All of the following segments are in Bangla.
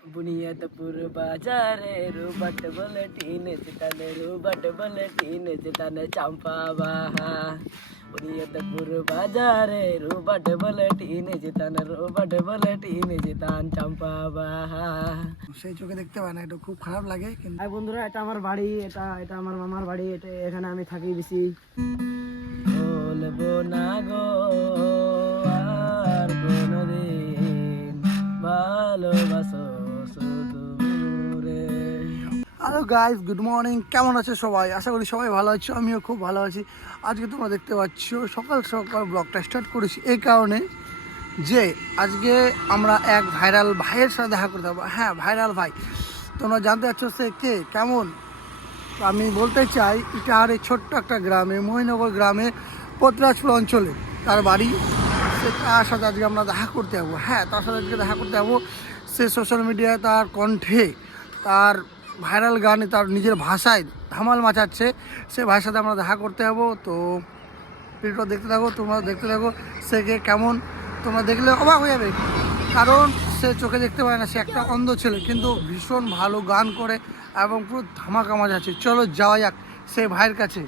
বুনিয়াদপুর বাজারে রুবাট বলে টিনে চিতানে রুবাট বলে টিনে চিতানে চাম্পা বাহা বুনিয়াদপুর বাজারে রুবাট বলে টিনে চিতানে রুবাট বলে টিনে চিতান চাম্পা বাহা। সেই চোখে দেখতে পায় না, এটা খুব খারাপ লাগে। কিন্তু আর বন্ধুরা, এটা আমার বাড়ি, এটা এটা আমার মামার বাড়ি, এটা এখানে আমি থাকি বেশি। বলবো না গো আর কোনদিন ভালোবাসো শুধু রে। Hello guys, good morning. কেমন আছে সবাই? আশা করি সবাই ভালো আছো, আমিও খুব ভালো আছি। আজকে তোমরা দেখতে পাচ্ছ সকাল সকাল ব্লগটা স্টার্ট করেছি এই কারণে যে আজকে আমরা এক ভাইরাল ভাইয়ের সাথে দেখা করতে যাবো। হ্যাঁ, ভাইরাল ভাই, তোমরা জানতে চাচ্ছ সে কে, কেমন। তো আমি বলতে চাই, ইটাহারে ছোট্ট একটা গ্রামে, মহিনগর গ্রামে, পত্রাজপুর অঞ্চলে তার বাড়ি। সে তার সাথে আজকে আমরা দেখা করতে যাবো। হ্যাঁ, তার সাথে আজকে দেখা করতে যাবো। সে সোশ্যাল মিডিয়ায় তার কণ্ঠে, তার ভাইরাল গানে, তার নিজের ভাষায় ধামাল মাচাচ্ছে। সে ভাইয়ের সাথে আমরা দেখা করতে যাবো। তো ভিডিওটা দেখতে থাকো, তোমরা দেখতে থাকো। সে কে কেমন তোমরা দেখলে অবাক হয়ে যাবে, কারণ সে চোখে দেখতে পায় না, সে একটা অন্ধ ছেলে, কিন্তু ভীষণ ভালো গান করে এবং পুরো ধামাকা মাচাচ্ছে। চলো যাওয়া যাক সেই ভাইয়ের কাছে।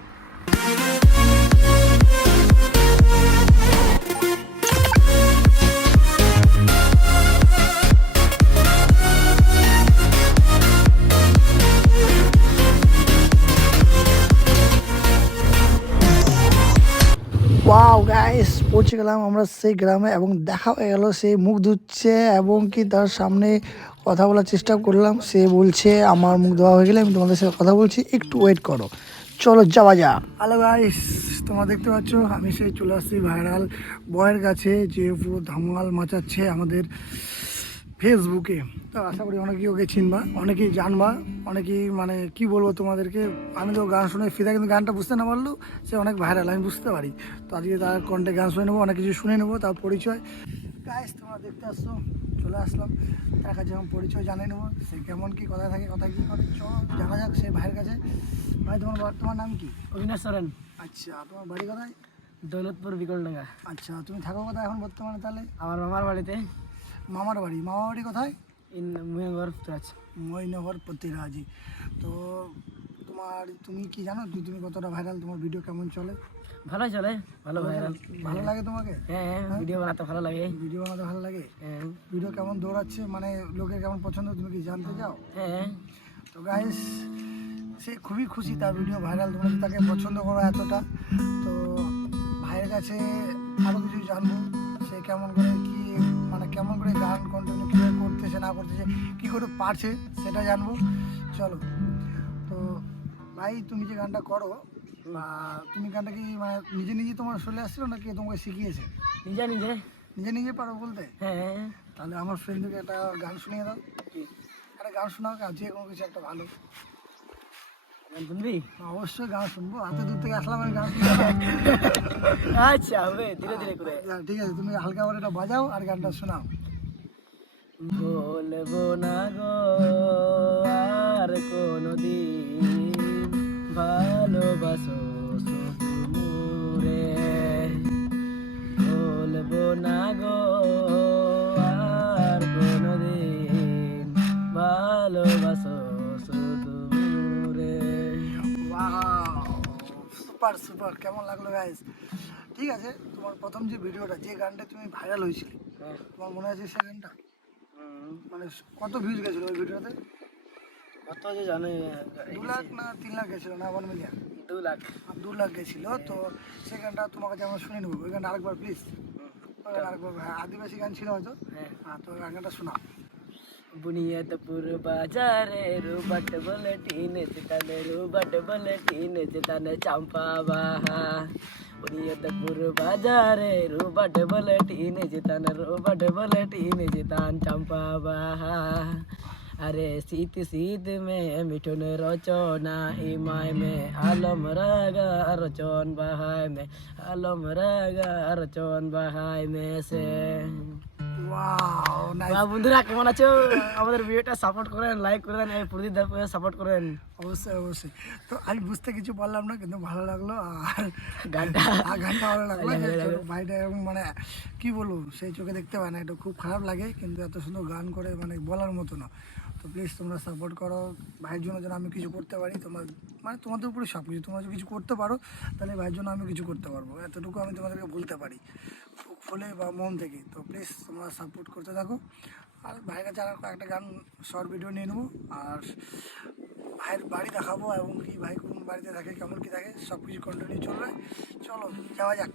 ওয়াও গাইস, পৌঁছে গেলাম আমরা সেই গ্রামে এবং দেখা হয়ে গেল। সে মুখ ধুচ্ছে এবং কি তার সামনে কথা বলার চেষ্টা করলাম। সে বলছে আমার মুখ ধোয়া হয়ে গেলে আমি তোমাদের সাথে কথা বলছি, একটু ওয়েট করো। চলো যাওয়া যাক। হ্যালো গাইস, তোমরা দেখতে পাচ্ছ আমি সেই চলে আসছি ভাইরাল বয়ের কাছে, যে পুরো ধামাল মাচাচ্ছে আমাদের ফেসবুকে। তো আশা করি অনেকেই ওকে চিনবা, অনেকেই জানবা, অনেকেই মানে কি বলবো তোমাদেরকে। আমি তো গান শুনে ফিদা, কিন্তু গানটা বুঝতে না পারলেও সে অনেক ভাইরাল, আমি বুঝতে পারি। তো আজকে তার কণ্ঠে গান শুনে নেবো, অনেক কিছু শুনে নেবো, তার পরিচয়। গাইস, তোমরা দেখতে আসছো, চলে আসলাম তার কাছে, এবং পরিচয় জানিয়ে নেবো সে কেমন, কি কথা থাকে, কথা কী করে। চল জানা যাক সে ভাইয়ের কাছে। ভাই, তোমার নাম কি? অবিনাশ সরেন। আচ্ছা, তোমার বাড়ি কোথায়? দৌলতপুর বিকলডাঙ্গা। আচ্ছা, তুমি থাকো কোথায় এখন বর্তমানে তাহলে? আমার মামার বাড়িতে। মামার বাড়ি? মামার বাড়ি কোথায়? মুহিনগর পুত্রাজ। মহিনগর পতিরাজি। তো তুমি কি জানো, তুমি কতটা ভাইরাল, তোমার ভিডিও কেমন চলে? ভালো চলে, ভালো ভাইরাল। ভালো লাগে তোমাকে? হ্যাঁ, ভিডিও বানাতে ভালো লাগে। ভিডিও বানাতে ভালো লাগে? হ্যাঁ ভিডিও কেমন দৌড়াচ্ছে, মানে লোকের কেমন পছন্দ, তুমি কি জানতে চাও? হ্যাঁ। তো গাইস, সে খুবই খুশি তার ভিডিও ভাইরাল, তোমরা যদি তাকে পছন্দ করো এতটা। তো ভাইয়ের কাছে আরও কিছু জানবো, সে কেমন করে কি, মানে কেমন করে গান কন্টিনিউ কীভাবে করতেছে না করতেছে, কী করে পারছে সেটা জানবো। চলো। তো ভাই, তুমি যে গানটা করো, বা তুমি গানটা কি মানে নিজে নিজে তোমার চলে আসছিল নাকি তোমাকে শিখিয়েছে? নিজে নিজে। নিজে নিজে পারো বলতে? হ্যাঁ। তাহলে আমার ফ্রেন্ডকে একটা গান শুনিয়ে দাও। একটা গান শোনাও, যে কোনো কিছু একটা ভালো। গান শুনবি? অবশ্যই গান শুনবো, হাতে দূর থেকে আসলাম, আমি গান শুনবো। আচ্ছা, হবে ধীরে ধীরে করে। ঠিক আছে, তুমি হালকা করে এটা বাজাও আর গানটা শোনাও। বলবো না গো আর কোনদিন ভালোবাসো শুধু মোরে। বলবো না গো আর কোনদিন ভালোবাসো শুধু মোরে। সুপার সুপার, কেমন লাগলো গাইস? ঠিক আছে, তোমার প্রথম যে ভিডিওটা, যে গানটা তুমি ভাইরাল হয়েছিলে, তোমার মনে আছে সে গানটা? মানে কত ভিউজ গেছিল ওই ভিডিওতে? কত যে জানে, 2 লাখ না 3 লাখ গেছিল না 1 মিলিয়ন? 2 লাখ। 2 লাখ গেছিল। তো সেই গানটা তোমার কাছে আমরা শুনে নেবো, ওই গানটা আরেকবার প্লিজ। ওই গান আরেকবার, হ্যাঁ, আদিবাসী গান ছিল হয়তো। হ্যাঁ, তো ওই গানটা শোনাও। বুনিয়াদপুর বাজারে রুবাট বলে টিনে চিতানে রুবাট বলে টিনে চিতানে চাম্পা বাহা বুনিয়াদপুর বাজারে রুবাট বলে টিনে চিতানে রুবাট বলে টিনে চিতান চাম্পা বাহা। अरे शीत शीत में मिठुन रचना हिमाय में आलम रागा रचन बहाय में आलम रागा रचन बहाय में से ওয়াও নাইস। বন্ধুরা কেমন আছো? আমাদের ভিডিওটা সাপোর্ট করেন, লাইক করে দেন, এই প্রদীপ দা সাপোর্ট করেন। অবশ্যই অবশ্যই। তো আমি বুঝতে কিছু বললাম না, কিন্তু ভালো লাগলো। আর গানটা গানটা ভালো লাগলো। ভাইটা এরকম মানে কি বলবো, সেই চোখে দেখতে পায় না, এটা খুব খারাপ লাগে, কিন্তু এত সুন্দর গান করে মানে বলার মতো না। তো প্লিজ তোমরা সাপোর্ট করো ভাইয়ের জন্য, যেন আমি কিছু করতে পারি। তোমার মানে তোমাদের উপরে সব কিছু, তোমরা যদি কিছু করতে পারো তাহলে ভাইয়ের জন্য আমি কিছু করতে পারবো, এতটুকু আমি তোমাদেরকে বলতে পারি ফুলে বা মন থেকে। তো প্লিজ তোমরা সাপোর্ট করতে থাকো। আর ভাইয়ের কাছে আর একটা গান শর্ট ভিডিও নিয়ে নেবো, আর ভাইয়ের বাড়ি দেখাবো, এবং কি ভাই কোন বাড়িতে থাকে, কেমন কি থাকে, সব কিছু কন্টিনিউ চলবে। চলো যাওয়া যাক।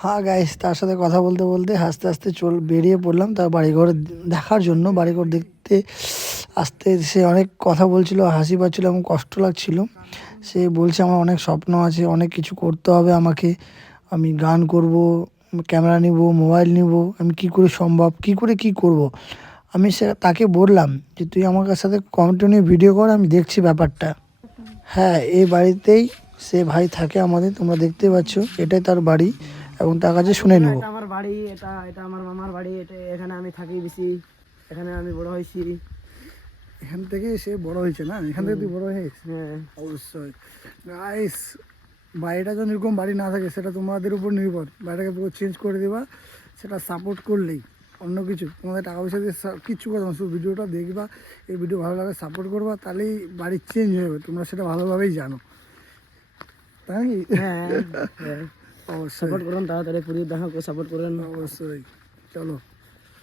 হ্যাঁ গাইস, তার সাথে কথা বলতে বলতে হাসতে হাসতে বেরিয়ে পড়লাম তার বাড়িঘর দেখার জন্য। বাড়িঘর দেখতে আসতে সে অনেক কথা বলছিল, হাসি পাচ্ছিল এবং কষ্ট লাগছিল। সে বলছে আমার অনেক স্বপ্ন আছে, অনেক কিছু করতে হবে আমাকে, আমি গান করব, ক্যামেরা নিব, মোবাইল নিব, আমি কি করে সম্ভব, কি করে কি করব। আমি তাকে বললাম যে তুই আমার সাথে কন্টিনিউ ভিডিও কর, আমি দেখছি ব্যাপারটা। হ্যাঁ, এই বাড়িতেই সে ভাই থাকে আমাদের, তোমরা দেখতে পাচ্ছ, এটাই তার বাড়ি, এবং তার কাছে শুনে নেব। এটা আমার বাড়ি, এটা এটা আমার মামার বাড়ি, এটা এখানে আমি থাকি বেশি, এখানে আমি বড় হয়েছি। এখান থেকে সে বড় হয়েছে না, এখান থেকে তুই বড় হয়েছিস। হ্যাঁ অবশ্যই গাইস, বাড়িটা যদি এরকম বাড়ি না থাকে সেটা তোমাদের উপর নির্ভর, বাড়িটাকে পুরো চেঞ্জ করে দেবা, সেটা সাপোর্ট করলেই। অন্য কিছু তোমাদের টাকা পয়সা দিয়ে কিচ্ছু করো না, শুধু ভিডিওটা দেখবা, এই ভিডিও ভালো লাগে সাপোর্ট করবা, তাহলেই বাড়ি চেঞ্জ হয়ে যাবে, তোমরা সেটা ভালোভাবেই জানো, তাই নাকি? হ্যাঁ অবশ্যই সাপোর্ট করুন, তাড়াতাড়ি প্রদীপ দাকে সাপোর্ট করেন। অবশ্যই। চলো।